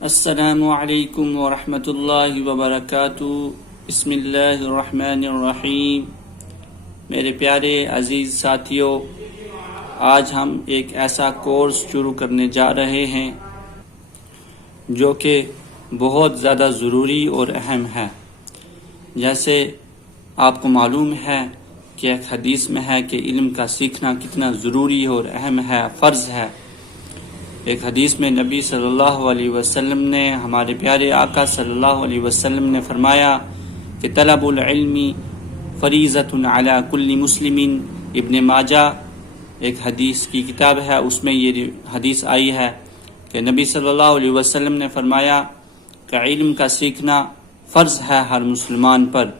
السلام علیکم ورحمۃ اللہ وبرکاتہ۔ بسم اللہ الرحمن الرحیم۔ میرے پیارے عزیز ساتھیوں، آج ہم ایک ایسا کورس شروع کرنے جا رہے ہیں جو کہ بہت زیادہ ضروری اور اہم ہے۔ جیسے آپ کو معلوم ہے کہ ایک حدیث میں ہے کہ علم کا سیکھنا کتنا ضروری اور اہم ہے، فرض ہے۔ ایک حدیث میں نبی صلی اللہ علیہ وسلم نے، ہمارے پیارے آقا صلی اللہ علیہ وسلم نے فرمایا کہ طلب العلم فریضۃ علی کل مسلم۔ ابن ماجہ ایک حدیث کی کتاب ہے، اس میں یہ حدیث آئی ہے کہ نبی صلی اللہ علیہ وسلم نے فرمایا کہ علم کا سیکھنا فرض ہے ہر مسلمان پر۔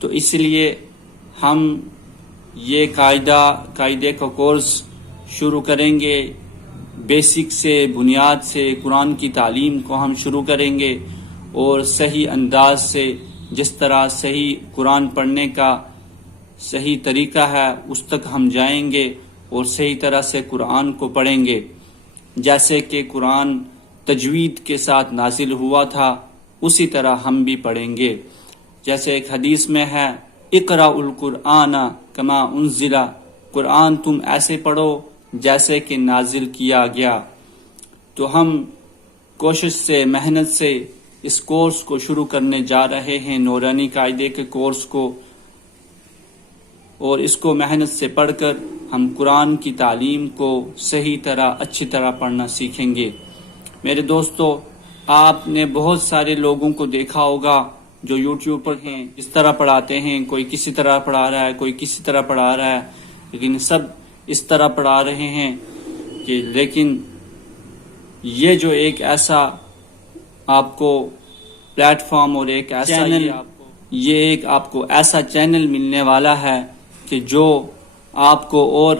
تو اس لیے ہم یہ قاعدے کا کورس شروع کریں گے، بیسک سے، بنیاد سے قرآن کی تعلیم کو ہم شروع کریں گے، اور صحیح انداز سے، جس طرح صحیح قرآن پڑھنے کا صحیح طریقہ ہے اس تک ہم جائیں گے اور صحیح طرح سے قرآن کو پڑھیں گے، جیسے کہ قرآن تجوید کے ساتھ نازل ہوا تھا اسی طرح ہم بھی پڑھیں گے۔ جیسے ایک حدیث میں ہے، اقرأ القرآن کما انزل، قرآن تم ایسے پڑھو جیسے کہ نازل کیا گیا۔ تو ہم کوشش سے، محنت سے اس کورس کو شروع کرنے جا رہے ہیں، نورانی قاعدے کے کورس کو، اور اس کو محنت سے پڑھ کر ہم قرآن کی تعلیم کو صحیح طرح، اچھی طرح پڑھنا سیکھیں گے۔ میرے دوستو، آپ نے بہت سارے لوگوں کو دیکھا ہوگا جو یوٹیوب پر ہیں، اس طرح پڑھاتے ہیں، کوئی کسی طرح پڑھا رہا ہے، کوئی کسی طرح پڑھا رہا ہے، لیکن سب اس طرح پڑھا رہے ہیں کہ لیکن یہ جو ایک ایسا آپ کو پلیٹ فارم اور ایک ایسا چینل، یہ ایک آپ کو ایسا چینل ملنے والا ہے کہ جو آپ کو اور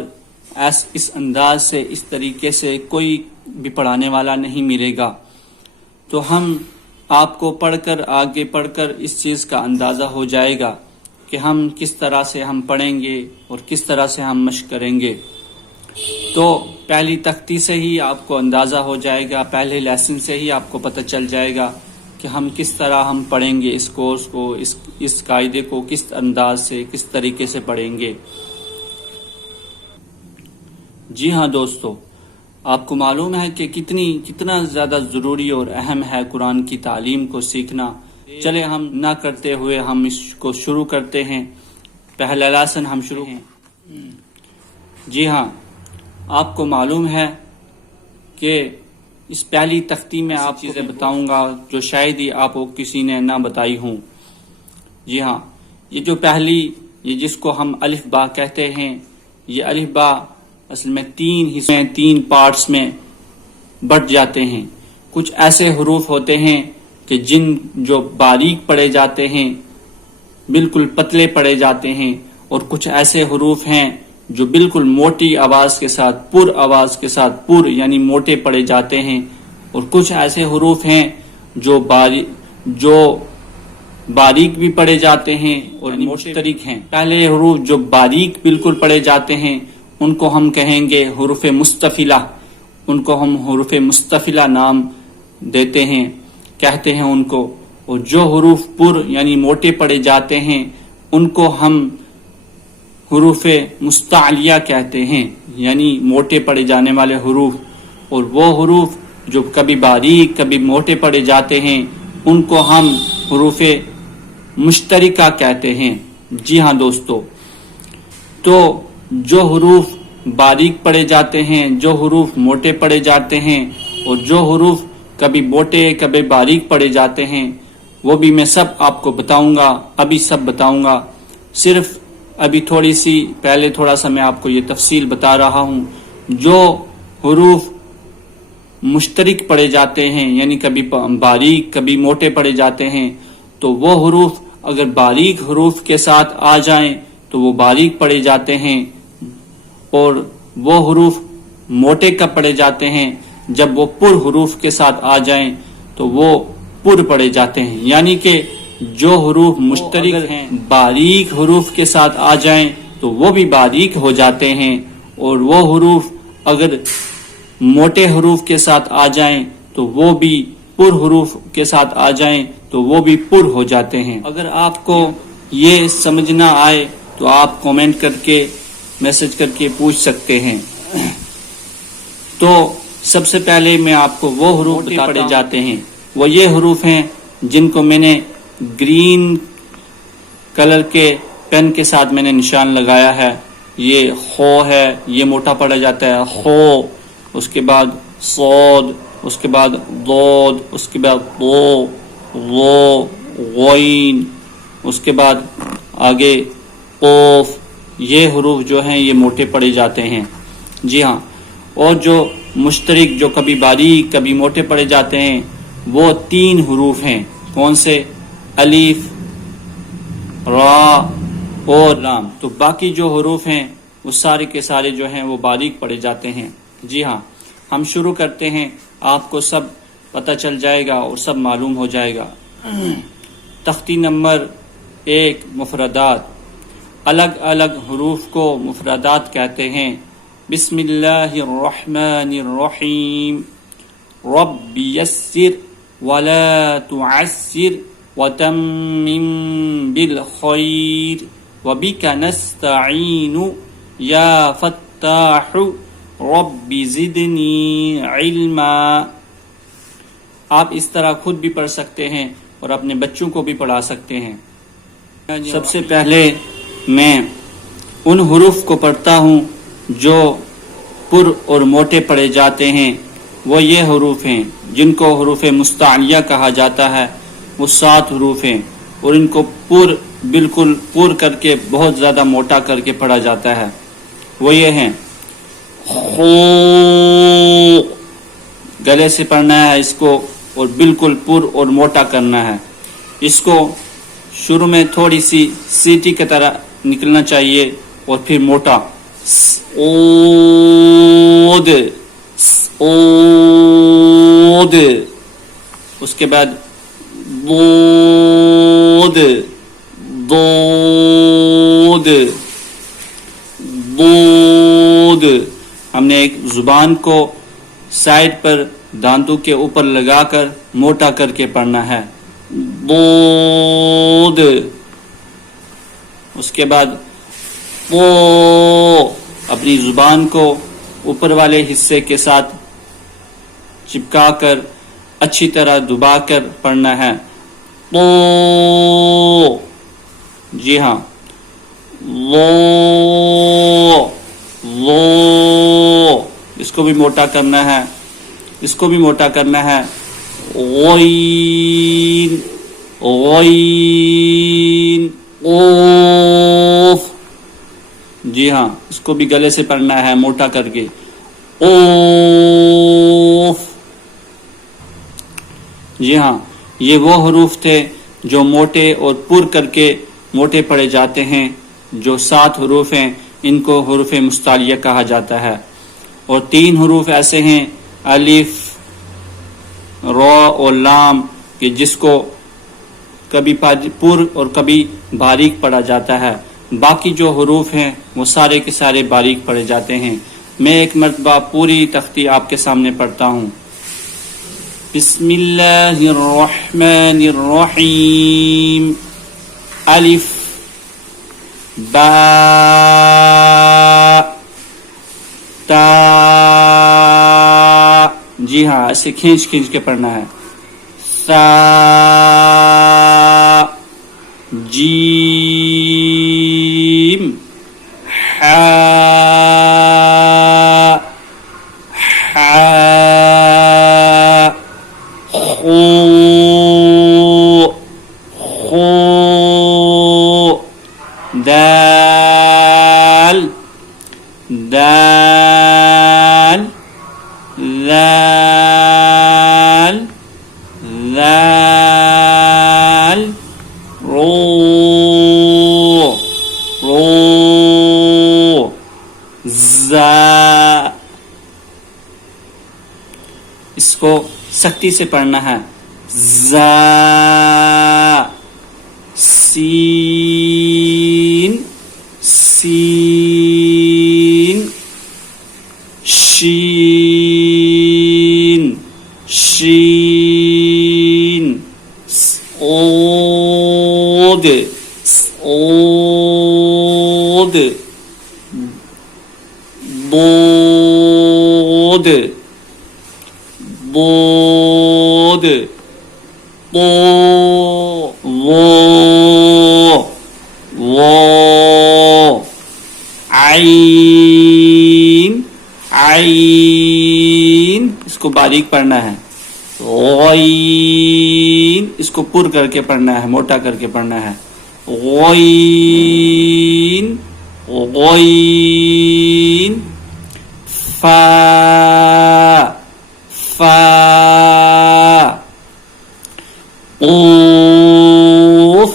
اس انداز سے، اس طریقے سے کوئی بھی پڑھانے والا نہیں ملے گا۔ تو ہم آپ کو پڑھ کر، آگے پڑھ کر اس چیز کا اندازہ ہو جائے گا کہ ہم کس طرح سے ہم پڑھیں گے اور کس طرح سے ہم مشق کریں گے۔ تو پہلی تختی سے ہی آپ کو اندازہ ہو جائے گا، پہلے لیسن سے ہی آپ کو پتہ چل جائے گا کہ ہم کس طرح ہم پڑھیں گے اس کورس کو، اس قاعدے کو کس انداز سے، کس طریقے سے پڑھیں گے۔ جی ہاں دوستو، آپ کو معلوم ہے کہ کتنا زیادہ ضروری اور اہم ہے قرآن کی تعلیم کو سیکھنا۔ چلے ہم نہ کرتے ہوئے ہم اس کو شروع کرتے ہیں۔ پہلا لیسن ہم شروع ہیں۔ جی ہاں، آپ کو معلوم ہے کہ اس پہلی تختی میں آپ چیزیں بتاؤں گا جو شاید ہی آپ کو کسی نے نہ بتائی ہوں۔ جی ہاں، یہ جو پہلی، یہ جس کو ہم الف با کہتے ہیں، یہ الف با اصل میں 3 حصے، 3 پارٹس میں بٹ جاتے ہیں۔ کچھ ایسے حروف ہوتے ہیں کہ جو باریک پڑھے جاتے ہیں، بالکل پتلے پڑھے جاتے ہیں، اور کچھ ایسے حروف ہیں جو بالکل موٹی آواز کے ساتھ، پر آواز کے ساتھ، یعنی موٹے پڑھے جاتے ہیں، اور کچھ ایسے حروف ہیں جو باریک بھی پڑھے جاتے ہیں اور مشترک ہیں۔ پہلے حروف جو باریک بالکل پڑھے جاتے ہیں ان کو ہم کہیں گے حروف مستفلہ، ان کو ہم حروف مستفلہ نام دیتے ہیں، کہتے ہیں ان کو۔ اور جو حروف یعنی موٹے پڑھے جاتے ہیں ان کو ہم حروف مستعلیہ کہتے ہیں، یعنی موٹے پڑھے جانے والے حروف۔ اور وہ حروف جو کبھی باریک کبھی موٹے پڑھے جاتے ہیں ان کو ہم حروف مشترکہ کہتے ہیں۔ جی ہاں دوستو، تو جو حروف باریک پڑھے جاتے ہیں، جو حروف موٹے پڑھے جاتے ہیں، اور جو حروف کبھی موٹے کبھی باریک پڑھے جاتے ہیں، وہ بھی میں سب آپ کو بتاؤں گا، ابھی سب بتاؤں گا۔ صرف ابھی پہلے تھوڑا سا میں آپ کو یہ تفصیل بتا رہا ہوں۔ جو حروف مشترک پڑھے جاتے ہیں، یعنی کبھی باریک کبھی موٹے پڑھے جاتے ہیں، تو وہ حروف اگر باریک حروف کے ساتھ آ جائیں تو وہ باریک پڑھے جاتے ہیں، اور وہ حروف موٹے کب پڑھے جاتے ہیں؟ جب وہ پر حروف کے ساتھ آ جائیں تو وہ پر پڑھے جاتے ہیں، یعنی کہ جو حروف مشترک ہیں باریک حروف کے ساتھ آ جائیں تو وہ بھی باریک ہو جاتے ہیں، اور وہ حروف اگر موٹے حروف کے ساتھ آ جائیں تو وہ بھی پر حروف کے ساتھ آ جائیں تو وہ بھی پر ہو جاتے ہیں۔ اگر آپ کو یہ سمجھ نہ آئے تو آپ کومنٹ کر کے میسج کر کے پوچھ سکتے ہیں۔ تو سب سے پہلے میں آپ کو وہ حروف پڑھے جاتے ہیں، وہ یہ حروف ہیں جن کو میں نے گرین کلر کے پین کے ساتھ میں نے نشان لگایا ہے۔ یہ خو ہے، یہ موٹا پڑھا جاتا ہے خو، اس کے بعد صاد، اس کے بعد ضاد، اس کے بعد طو، ظا، غین، اس کے بعد آگے قوف۔ یہ حروف جو ہیں یہ موٹے پڑھے جاتے ہیں۔ جی ہاں، اور جو مشترک جو کبھی باریک کبھی موٹے پڑھے جاتے ہیں وہ 3 حروف ہیں۔ کون سے؟ الف، را اور لام۔ تو باقی جو حروف ہیں وہ سارے کے سارے جو ہیں وہ باریک پڑھے جاتے ہیں۔ جی ہاں، ہم شروع کرتے ہیں، آپ کو سب پتہ چل جائے گا اور سب معلوم ہو جائے گا۔ تختی نمبر 1، مفردات۔ الگ الگ حروف کو مفردات کہتے ہیں۔ بسم اللہ الرحمن الرحیم۔ رب یسر ولا تعسر وتمم بالخیر وبک نستعین یا فتاح رب زدنی علما۔ آپ اس طرح خود بھی پڑھ سکتے ہیں اور اپنے بچوں کو بھی پڑھا سکتے ہیں۔ سب سے پہلے میں ان حروف کو پڑھتا ہوں جو پر اور موٹے پڑھے جاتے ہیں۔ وہ یہ حروف ہیں جن کو حروف مستعلیہ کہا جاتا ہے، وہ 7 حروف ہیں اور ان کو بالکل پر کر کے بہت زیادہ موٹا کر کے پڑھا جاتا ہے۔ وہ یہ ہیں، خو، گلے سے پڑھنا ہے اس کو اور بالکل پر اور موٹا کرنا ہے۔ اس کو شروع میں تھوڑی سی سیٹی کی طرح نکلنا چاہیے اور پھر موٹا، اود، اود، اس کے بعد ضاد، ضاد، ضاد۔ ہم نے ایک زبان کو سائڈ پر دانتوں کے اوپر لگا کر موٹا کر کے پڑھنا ہے، ضاد۔ اس کے بعد قو، اپنی زبان کو اوپر والے حصے کے ساتھ چپکا کر اچھی طرح دبا کر پڑھنا ہے، قو۔ جی ہاں، لو، لو، اس کو بھی موٹا کرنا ہے، اس کو بھی موٹا کرنا ہے، غین، غین، قوف۔ جی ہاں، اس کو بھی گلے سے پڑھنا ہے موٹا کر کے، قوف۔ جی ہاں، یہ وہ حروف تھے جو موٹے اور پر کر کے موٹے پڑھے جاتے ہیں۔ جو 7 حروف ہیں ان کو حروف مستعلیہ کہا جاتا ہے، اور 3 حروف ایسے ہیں، الف، را اور لام، کہ جس کو کبھی پر اور کبھی باریک پڑھا جاتا ہے۔ باقی جو حروف ہیں وہ سارے کے سارے باریک پڑھے جاتے ہیں۔ میں ایک مرتبہ پوری تختی آپ کے سامنے پڑھتا ہوں۔ بسم اللہ الرحمن الرحیم۔ الف، با، تا۔ جی ہاں، ایسے کھینچ کھینچ کے پڑھنا ہے، سا، جیم، حا، حا، خو، خو، دال، دال، ذال، ذال، رو، رو، زا۔ اس کو سختی سے پڑھنا ہے، زا، سین، سین، شین، شین صاد صاد ضاد ضاد طا ظا عین عین اس کو باریک پڑھنا ہے. غین اس کو پر کر کے پڑھنا ہے, موٹا کر کے پڑھنا ہے. غین غین فا فا قوف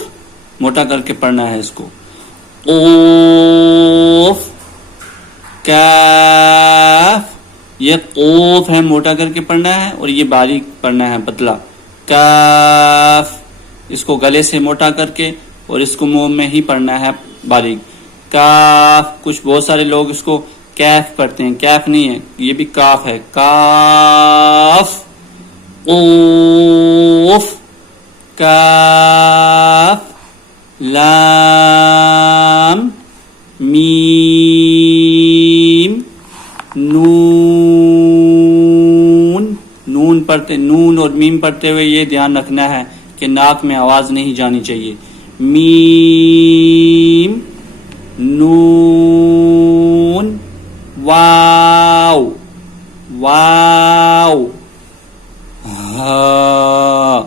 موٹا کر کے پڑھنا ہے اس کو. قوف کاف یہ قوف ہے, موٹا کر کے پڑھنا ہے, اور یہ باریک پڑھنا ہے, پتلا. کاف اس کو گلے سے موٹا کر کے اور اس کو منہ میں ہی پڑھنا ہے باریک. کاف کچھ بہت سارے لوگ اس کو کیف پڑھتے ہیں, کیف نہیں ہے, یہ بھی کاف ہے. کاف قوف کاف لام میم نون. نون پڑھتے, نون اور میم پڑھتے ہوئے یہ دھیان رکھنا ہے کہ ناک میں آواز نہیں جانی چاہیے. میم نون واو واو ہا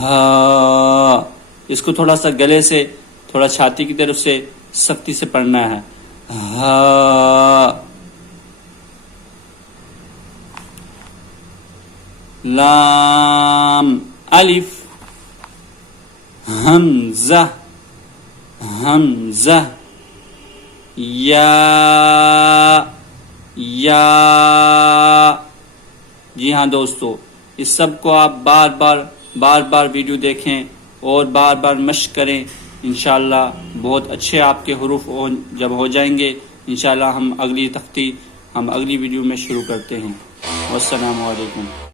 ہا. اس کو تھوڑا سا گلے سے, تھوڑا چھاتی کی طرف سے سختی سے پڑھنا ہے. ہا لام الف حمزہ حمزہ یا یا. جی ہاں دوستو, اس سب کو آپ بار بار ویڈیو دیکھیں اور بار بار مشق کریں. انشاءاللہ بہت اچھے آپ کے حروف جب ہو جائیں گے انشاءاللہ ہم اگلی ویڈیو میں شروع کرتے ہیں. والسلام علیکم.